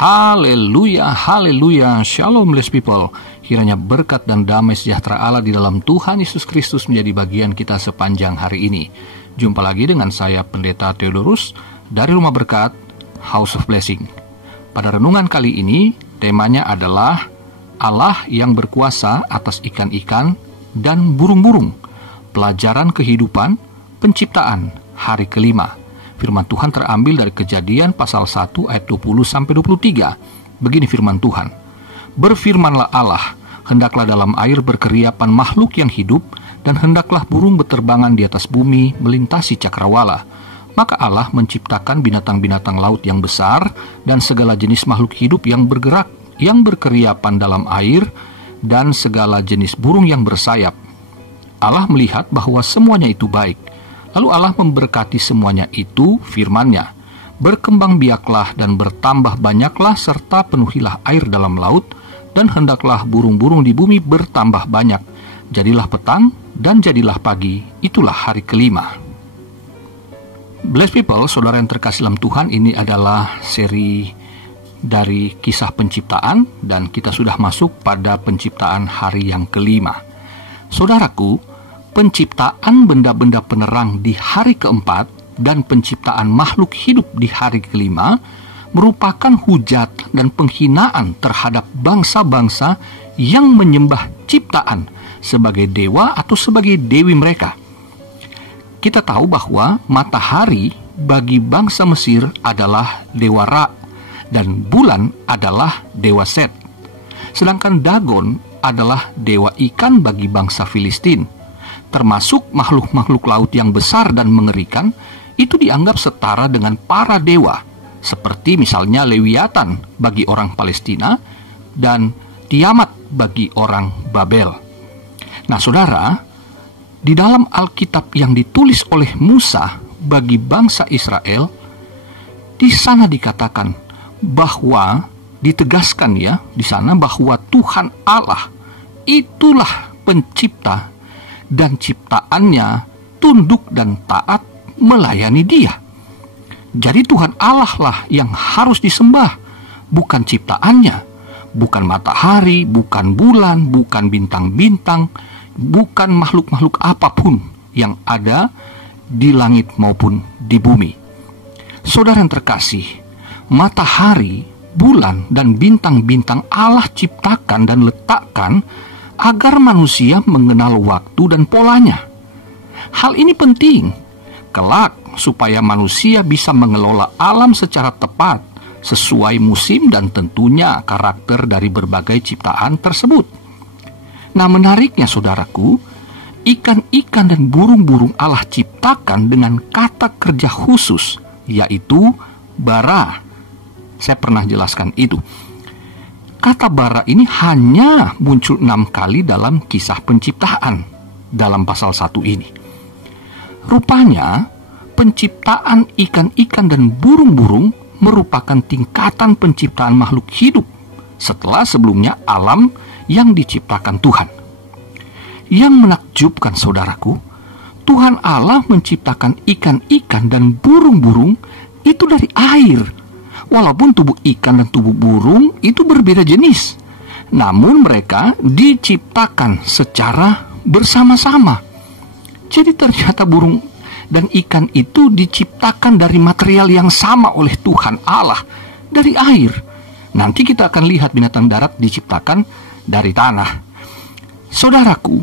Haleluya, haleluya, shalom blessed people. Kiranya berkat dan damai sejahtera Allah di dalam Tuhan Yesus Kristus menjadi bagian kita sepanjang hari ini. Jumpa lagi dengan saya Pendeta Theodorus dari Rumah Berkat, House of Blessing. Pada renungan kali ini, temanya adalah Allah yang berkuasa atas ikan-ikan dan burung-burung. Pelajaran kehidupan, penciptaan, hari kelima. Firman Tuhan terambil dari Kejadian pasal 1 ayat 20-23. Begini firman Tuhan. Berfirmanlah Allah, hendaklah dalam air berkeriapan makhluk yang hidup, dan hendaklah burung berterbangan di atas bumi melintasi cakrawala. Maka Allah menciptakan binatang-binatang laut yang besar, dan segala jenis makhluk hidup yang bergerak, yang berkeriapan dalam air, dan segala jenis burung yang bersayap. Allah melihat bahwa semuanya itu baik. Lalu Allah memberkati semuanya itu firman-Nya. Berkembang biaklah dan bertambah banyaklah serta penuhilah air dalam laut, dan hendaklah burung-burung di bumi bertambah banyak. Jadilah petang dan jadilah pagi, itulah hari kelima. Blessed people, saudara yang terkasih dalam Tuhan, ini adalah seri dari kisah penciptaan, dan kita sudah masuk pada penciptaan hari yang kelima. Saudaraku, penciptaan benda-benda penerang di hari keempat dan penciptaan makhluk hidup di hari kelima merupakan hujat dan penghinaan terhadap bangsa-bangsa yang menyembah ciptaan sebagai dewa atau sebagai dewi mereka. Kita tahu bahwa matahari bagi bangsa Mesir adalah dewa Ra dan bulan adalah dewa Set. Sedangkan Dagon adalah dewa ikan bagi bangsa Filistin. Termasuk makhluk-makhluk laut yang besar dan mengerikan, itu dianggap setara dengan para dewa, seperti misalnya Lewiatan bagi orang Palestina dan Tiamat bagi orang Babel. Nah saudara, di dalam Alkitab yang ditulis oleh Musa bagi bangsa Israel, di sana dikatakan bahwa, ditegaskan ya, di sana bahwa Tuhan Allah itulah pencipta, dan ciptaannya tunduk dan taat melayani Dia. Jadi Tuhan Allah lah yang harus disembah, bukan ciptaannya, bukan matahari, bukan bulan, bukan bintang-bintang, bukan makhluk-makhluk apapun yang ada di langit maupun di bumi. Saudara yang terkasih, matahari, bulan, dan bintang-bintang Allah ciptakan dan letakkan agar manusia mengenal waktu dan polanya. Hal ini penting, kelak supaya manusia bisa mengelola alam secara tepat, sesuai musim dan tentunya karakter dari berbagai ciptaan tersebut. Nah menariknya saudaraku, ikan-ikan dan burung-burung Allah ciptakan dengan kata kerja khusus, yaitu bara. Saya pernah jelaskan itu. Kata bara ini hanya muncul 6 kali dalam kisah penciptaan dalam pasal 1 ini. Rupanya, penciptaan ikan-ikan dan burung-burung merupakan tingkatan penciptaan makhluk hidup setelah sebelumnya alam yang diciptakan Tuhan. Yang menakjubkan saudaraku, Tuhan Allah menciptakan ikan-ikan dan burung-burung itu dari air. Walaupun tubuh ikan dan tubuh burung itu berbeda jenis, namun mereka diciptakan secara bersama-sama. Jadi ternyata burung dan ikan itu diciptakan dari material yang sama oleh Tuhan Allah, dari air. Nanti kita akan lihat binatang darat diciptakan dari tanah. Saudaraku,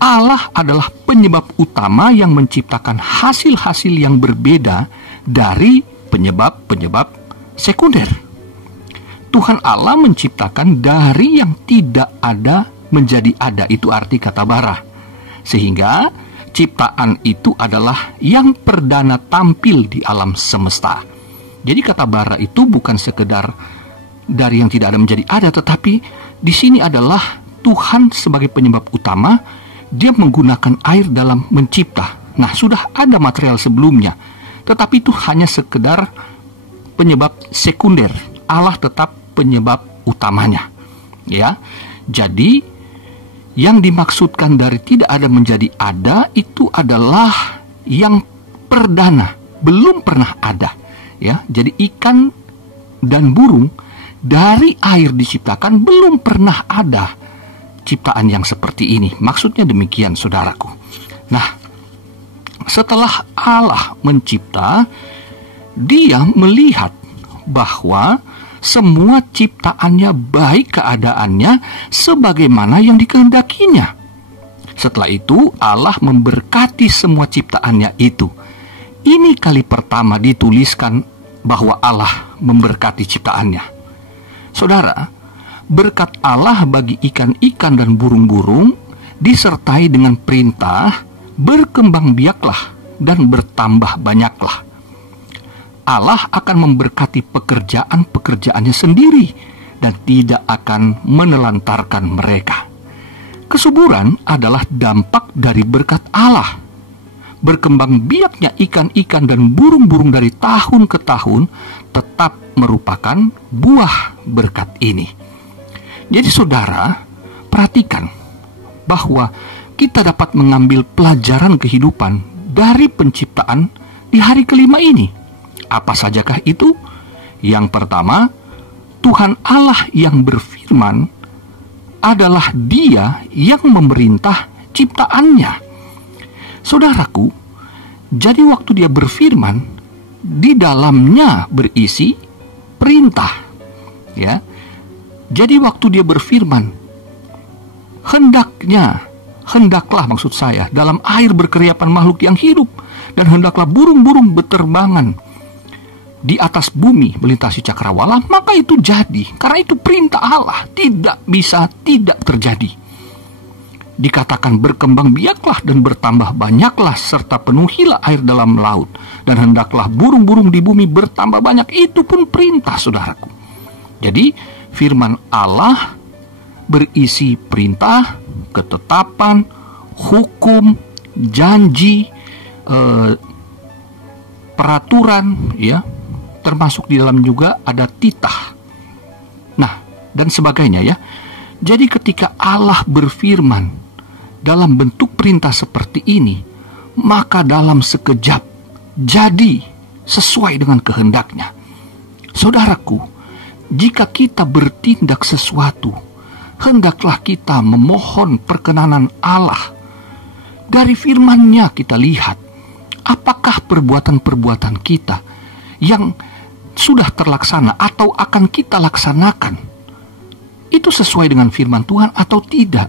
Allah adalah penyebab utama yang menciptakan hasil-hasil yang berbeda dari penyebab-penyebab sekunder. Tuhan Allah menciptakan dari yang tidak ada menjadi ada, itu arti kata bara. Sehingga ciptaan itu adalah yang perdana tampil di alam semesta. Jadi kata bara itu bukan sekedar dari yang tidak ada menjadi ada, tetapi di sini adalah Tuhan sebagai penyebab utama. Dia menggunakan air dalam mencipta. Nah, sudah ada material sebelumnya, tetapi itu hanya sekedar penyebab sekunder. Allah tetap penyebab utamanya. Ya. Jadi yang dimaksudkan dari tidak ada menjadi ada itu adalah yang perdana, belum pernah ada. Ya. Jadi ikan dan burung dari air diciptakan belum pernah ada ciptaan yang seperti ini. Maksudnya demikian, saudaraku. Nah, setelah Allah mencipta, Dia melihat bahwa semua ciptaannya baik keadaannya sebagaimana yang dikehendakinya. Setelah itu Allah memberkati semua ciptaannya itu. Ini kali pertama dituliskan bahwa Allah memberkati ciptaannya. Saudara, berkat Allah bagi ikan-ikan dan burung-burung disertai dengan perintah berkembang biaklah dan bertambah banyaklah. Allah akan memberkati pekerjaan-pekerjaannya sendiri dan tidak akan menelantarkan mereka. Kesuburan adalah dampak dari berkat Allah. Berkembang biaknya ikan-ikan dan burung-burung dari tahun ke tahun tetap merupakan buah berkat ini. Jadi saudara, perhatikan bahwa kita dapat mengambil pelajaran kehidupan dari penciptaan di hari kelima ini. Apa sajakah itu? Yang pertama, Tuhan Allah yang berfirman adalah Dia yang memerintah ciptaannya. Saudaraku, jadi waktu Dia berfirman, di dalamnya berisi perintah. Ya. Jadi waktu Dia berfirman, hendaklah maksud saya, dalam air berkeriapan makhluk yang hidup, dan hendaklah burung-burung berterbangan di atas bumi melintasi cakrawala, maka itu jadi. Karena itu perintah Allah, tidak bisa tidak terjadi. Dikatakan berkembang biaklah dan bertambah banyaklah, serta penuhilah air dalam laut, dan hendaklah burung-burung di bumi bertambah banyak. Itu pun perintah, saudaraku. Jadi firman Allah berisi perintah, ketetapan, hukum, janji, peraturan, ya, termasuk di dalam juga ada titah. Nah, dan sebagainya, ya. Jadi ketika Allah berfirman dalam bentuk perintah seperti ini, maka dalam sekejap jadi sesuai dengan kehendaknya. Saudaraku, jika kita bertindak sesuatu, hendaklah kita memohon perkenanan Allah. Dari firman-Nya kita lihat apakah perbuatan-perbuatan kita yang sudah terlaksana atau akan kita laksanakan itu sesuai dengan firman Tuhan atau tidak.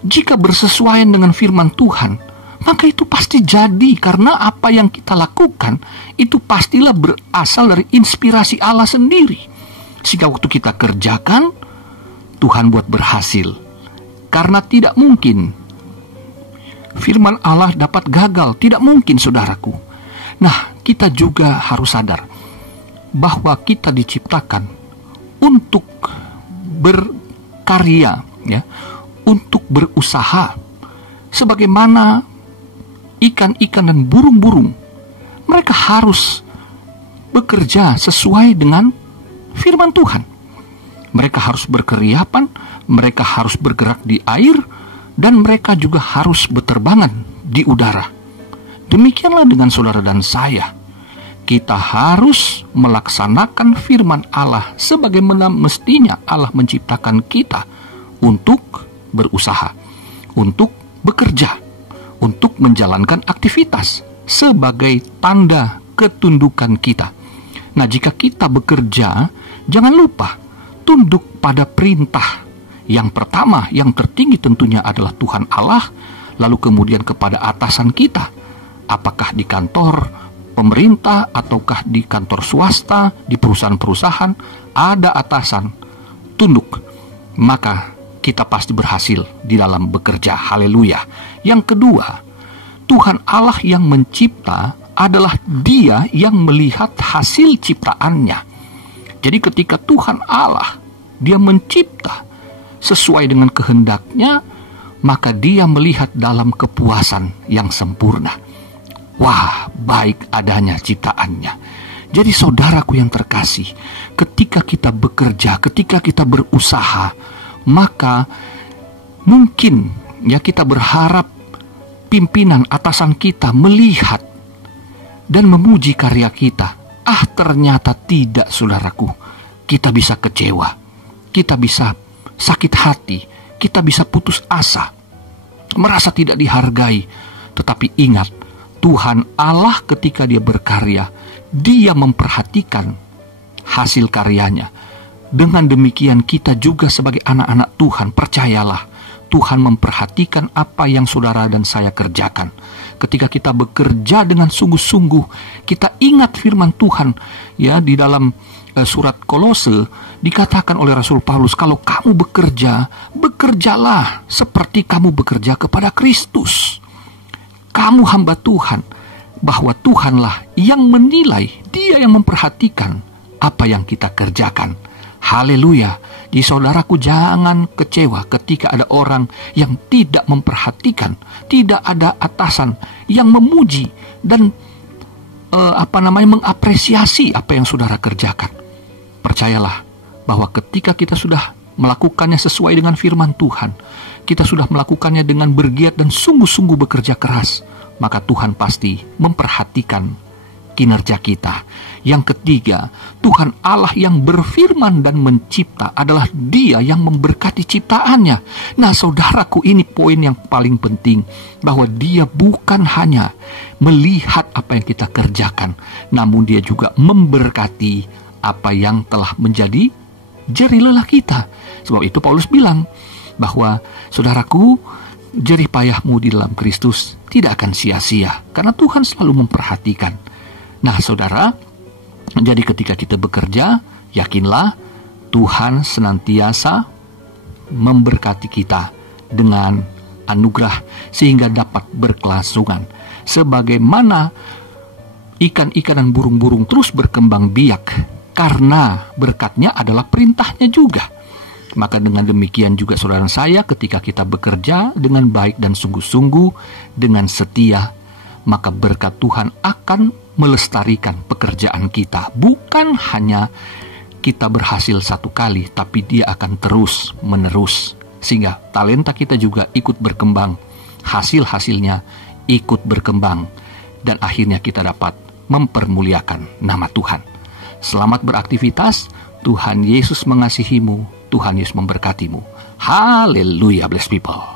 Jika bersesuaian dengan firman Tuhan, maka itu pasti jadi, karena apa yang kita lakukan itu pastilah berasal dari inspirasi Allah sendiri. Sehingga waktu kita kerjakan, Tuhan buat berhasil. Karena tidak mungkin firman Allah dapat gagal, tidak mungkin, saudaraku. Nah, kita juga harus sadar bahwa kita diciptakan untuk berkarya, ya, untuk berusaha. Sebagaimana ikan-ikan dan burung-burung, mereka harus bekerja sesuai dengan firman Tuhan. Mereka harus berkeriapan, mereka harus bergerak di air, dan mereka juga harus berterbangan di udara. Demikianlah dengan saudara dan saya. Kita harus melaksanakan firman Allah sebagaimana mestinya Allah menciptakan kita untuk berusaha, untuk bekerja, untuk menjalankan aktivitas sebagai tanda ketundukan kita. Nah, jika kita bekerja, jangan lupa tunduk pada perintah. Yang pertama, yang tertinggi tentunya adalah Tuhan Allah, lalu kemudian kepada atasan kita. Apakah di kantor pemerintah ataukah di kantor swasta, di perusahaan-perusahaan, ada atasan, tunduk, maka kita pasti berhasil di dalam bekerja. Haleluya. Yang kedua, Tuhan Allah yang mencipta adalah Dia yang melihat hasil ciptaannya. Jadi ketika Tuhan Allah, Dia mencipta sesuai dengan kehendaknya, maka Dia melihat dalam kepuasan yang sempurna. Wah, baik adanya ciptaannya. Jadi saudaraku yang terkasih, ketika kita bekerja, ketika kita berusaha, maka mungkin ya kita berharap pimpinan atasan kita melihat dan memuji karya kita. Ternyata tidak, saudaraku. kita bisa kecewa, kita bisa sakit hati, kita bisa putus asa, merasa tidak dihargai. Tetapi ingat, Tuhan Allah ketika Dia berkarya, Dia memperhatikan hasil karyanya. Dengan demikian kita juga sebagai anak-anak Tuhan, percayalah, Tuhan memperhatikan apa yang saudara dan saya kerjakan. Ketika kita bekerja dengan sungguh-sungguh, kita ingat firman Tuhan, ya, di dalam surat Kolose dikatakan oleh Rasul Paulus, kalau kamu bekerja, bekerjalah seperti kamu bekerja kepada Kristus. Kamu hamba Tuhan, bahwa Tuhanlah yang menilai, Dia yang memperhatikan apa yang kita kerjakan. Haleluya. Jadi saudaraku, jangan kecewa ketika ada orang yang tidak memperhatikan, tidak ada atasan yang memuji dan mengapresiasi apa yang saudara kerjakan. Percayalah bahwa ketika kita sudah melakukannya sesuai dengan firman Tuhan, kita sudah melakukannya dengan bergiat dan sungguh-sungguh bekerja keras, maka Tuhan pasti memperhatikan kinerja kita. Yang ketiga, Tuhan Allah yang berfirman dan mencipta adalah Dia yang memberkati ciptaannya. Nah saudaraku, ini poin yang paling penting, bahwa Dia bukan hanya melihat apa yang kita kerjakan, namun Dia juga memberkati apa yang telah menjadi jerih lelah kita. Sebab itu Paulus bilang bahwa saudaraku, jerih payahmu di dalam Kristus tidak akan sia-sia, karena Tuhan selalu memperhatikan. Nah saudara, jadi ketika kita bekerja, yakinlah Tuhan senantiasa memberkati kita dengan anugerah sehingga dapat berkelangsungan. Sebagaimana ikan-ikan dan burung-burung terus berkembang biak, karena berkatnya adalah perintahnya juga. Maka dengan demikian juga saudara saya, ketika kita bekerja dengan baik dan sungguh-sungguh, dengan setia, maka berkat Tuhan akan melestarikan pekerjaan kita. Bukan hanya kita berhasil satu kali, tapi Dia akan terus menerus, sehingga talenta kita juga ikut berkembang, hasil-hasilnya ikut berkembang, dan akhirnya kita dapat mempermuliakan nama Tuhan. Selamat beraktivitas. Tuhan Yesus mengasihimu, Tuhan Yesus memberkatimu. Haleluya, blessed people.